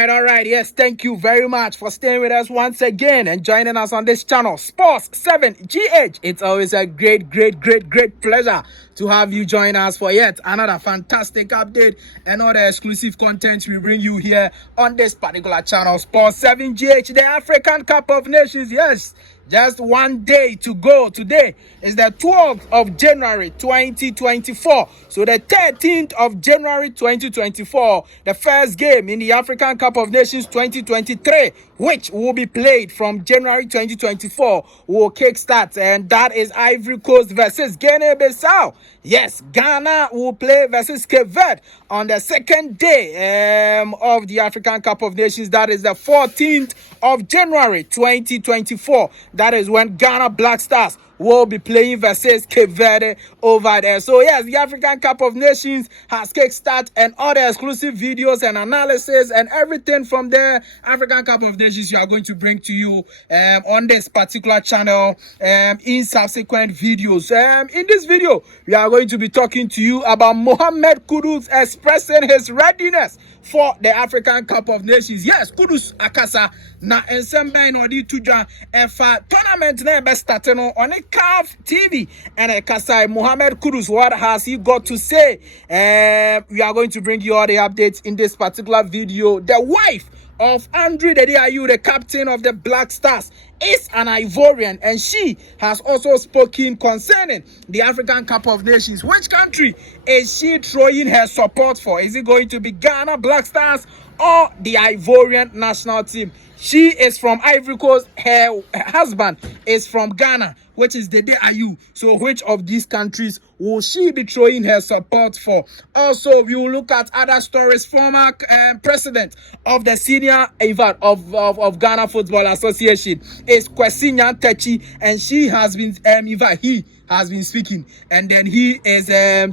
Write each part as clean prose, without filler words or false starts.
All right, yes, thank you very much for staying with us once again and joining us on this channel, Sports 7GH. It's always a great pleasure to have you join us for yet another fantastic update and other exclusive content we bring you here on this particular channel, Sports 7GH, the African Cup of Nations. Yes, just 1 day to go. Today is the 12th of January 2024. So the 13th of January 2024, the first game in the African Cup of Nations 2023, which will be played from January 2024, will kickstart. And that is Ivory Coast versus Guinea-Bissau. Yes, Ghana will play versus Cape Verde on the second day of the African Cup of Nations. That is the 14th of January 2024. That is when Ghana Black Stars will be playing versus Cape Verde over there. So yes, the African Cup of Nations has kickstart, and all the exclusive videos and analysis and everything from the African Cup of Nations you are going to bring to you on this particular channel in subsequent videos. In this video, we are going to be talking to you about Mohamed Kudus expressing his readiness for the African Cup of Nations. Yes, Kudus akasa na ensemble no di tuja efa tournament na be starting on a CAF TV, and akasa Mohamed Kudus, what has he got to say? We are going to bring you all the updates in this particular video. The wife of Dede, Ayew, the captain of the Black Stars, is an Ivorian, and she has also spoken concerning the African Cup of Nations. Which country is she throwing her support for? Is it going to be Ghana Black Stars or the Ivorian national team? She is from Ivory Coast. Her husband is from Ghana, which is Dede Ayew. So which of these countries will she be throwing her support for? Also, we will look at other stories. Former president of the senior of Ghana Football Association is Kwesi Nyantakyi, and he has been speaking, and then he is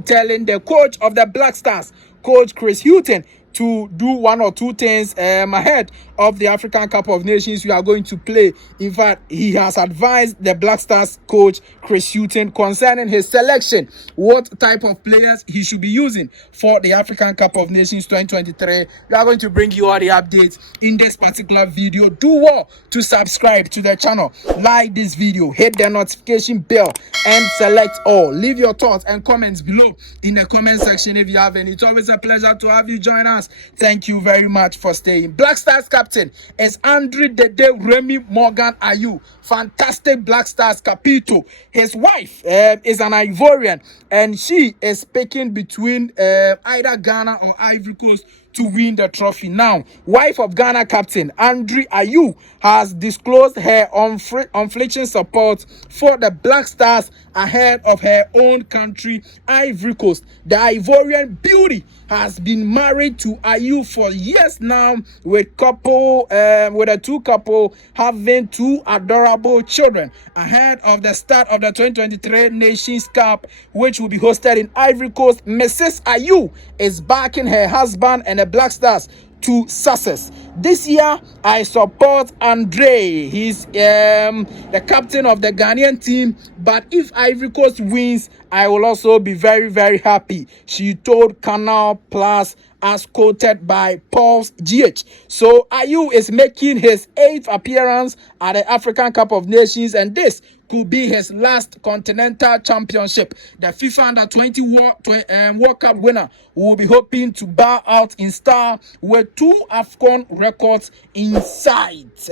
telling the coach of the Black Stars, Coach Chris Hughton, to do one or two things ahead of the African Cup of Nations we are going to play. In fact, he has advised the Black Stars coach Chris Hughton concerning his selection, what type of players he should be using for the African Cup of Nations 2023. We are going to bring you all the updates in this particular video. Do well to subscribe to the channel, like this video, hit the notification bell, and select all. Leave your thoughts and comments below in the comment section if you have any. It's always a pleasure to have you join us. Thank you very much for staying. Black Stars captain is Dede Remy Morgan Ayew. Fantastic Black Stars capito. His wife is an Ivorian, and she is picking between either Ghana or Ivory Coast to win the trophy. Now, wife of Ghana captain Ayew has disclosed her unflinching support for the Black Stars ahead of her own country, Ivory Coast. The Ivorian beauty has been married to Ayew for years now, with a two couple having two adorable children ahead of the start of the 2023 Nations Cup, which will be hosted in Ivory Coast. Mrs. Ayew is backing her husband and the Black Stars to success. This year, I support Andre. He's the captain of the Ghanaian team. But if Ivory Coast wins, I will also be very happy, she told Canal Plus, as quoted by Pulse GH. So Ayew is making his 8th appearance at the African Cup of Nations, and this could be his last continental championship. The FIFA Under-20 World Cup winner will be hoping to bow out in style with 2 AFCON records in sight.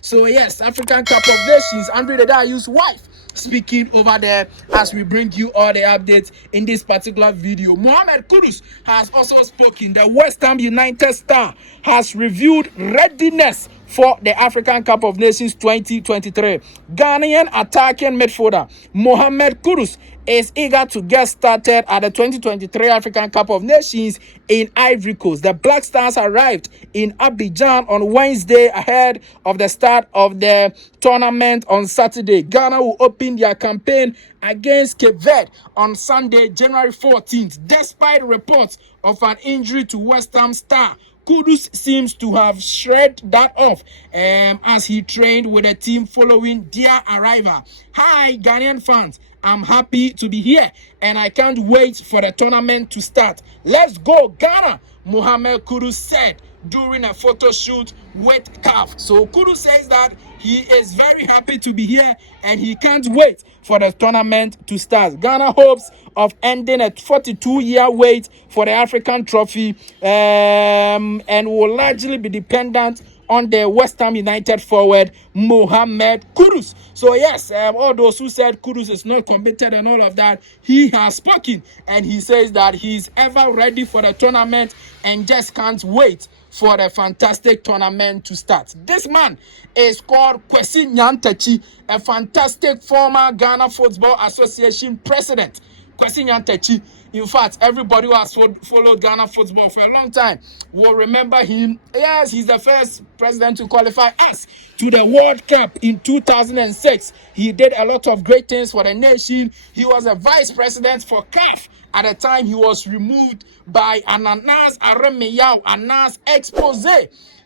So yes, African Cup of Nations, Dede Ayew's wife speaking over there as we bring you all the updates in this particular video. Mohamed Kudus has also spoken. The West Ham United star has revealed readiness for the African Cup of Nations 2023. Ghanaian attacking midfielder Mohamed Kudus is eager to get started at the 2023 African Cup of Nations in Ivory Coast. The Black Stars arrived in Abidjan on Wednesday ahead of the start of the tournament on Saturday. Ghana will open their campaign against Cape Verde on Sunday, January 14th. Despite reports of an injury to West Ham star, Kudus seems to have shredded that off as he trained with the team following their arrival. Hi, Ghanaian fans. I'm happy to be here and I can't wait for the tournament to start. Let's go, Ghana, Mohamed Kudus said during a photo shoot with CAF. So Kudus says that he is very happy to be here and he can't wait for the tournament to start. Ghana hopes of ending a 42-year wait for the African trophy and will largely be dependent on the West Ham United forward Mohamed Kudus. So yes, all those who said Kudus is not committed and all of that, he has spoken and he says that he's ever ready for the tournament and just can't wait for the fantastic tournament to start. This man is called Kwesi Nyantakyi, a fantastic former Ghana Football Association president. Kwesi Nyantakyi, in fact, everybody who has followed Ghana football for a long time will remember him. Yes, he's the first president to qualify us to the World Cup in 2006. He did a lot of great things for the nation. He was a vice president for CAF. At the time, he was removed by Ananas Aremeyaw, Anas expose.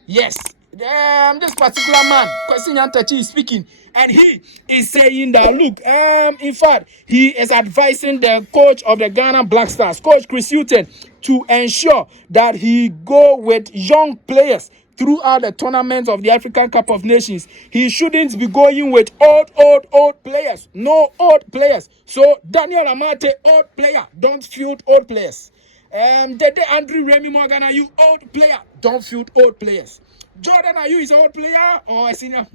Yes, this particular man, Kwesi Nyantakyi, is speaking, and he is saying that, look, in fact, he is advising the coach of the Ghana Black Stars, Coach Chris Hughton, to ensure that he go with young players throughout the tournament of the African Cup of Nations. He shouldn't be going with old players. No old players. So Daniel Amate, old player, don't field old players. Dede Andrew Remy Morgan, are you old player? Don't field old players. Jordan Ayew is an old player or a senior?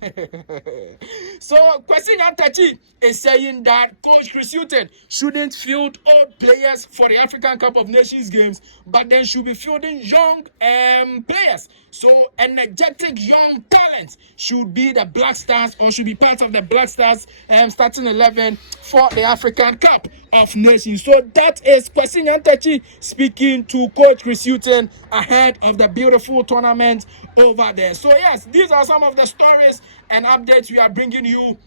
So Kwesi Nyantakyi is saying that Coach Chris Hughton shouldn't field old players for the African Cup of Nations games, but then should be fielding young players. So energetic young talent should be the Black Stars or should be part of the Black Stars starting 11 for the African Cup of Nations. So that is Kwesi Nyantakyi speaking to Coach Chris Hughton ahead of the beautiful tournament over there. So yes, these are some of the stories and updates we are bringing you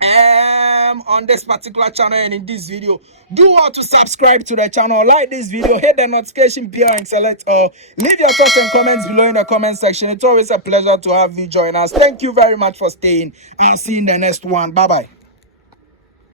on this particular channel and in this video. Do want to subscribe to the channel, like this video, hit the notification bell and select all. Leave your thoughts and comments below in the comment section. It's always a pleasure to have you join us. Thank you very much for staying. I'll see you in the next one. Bye bye.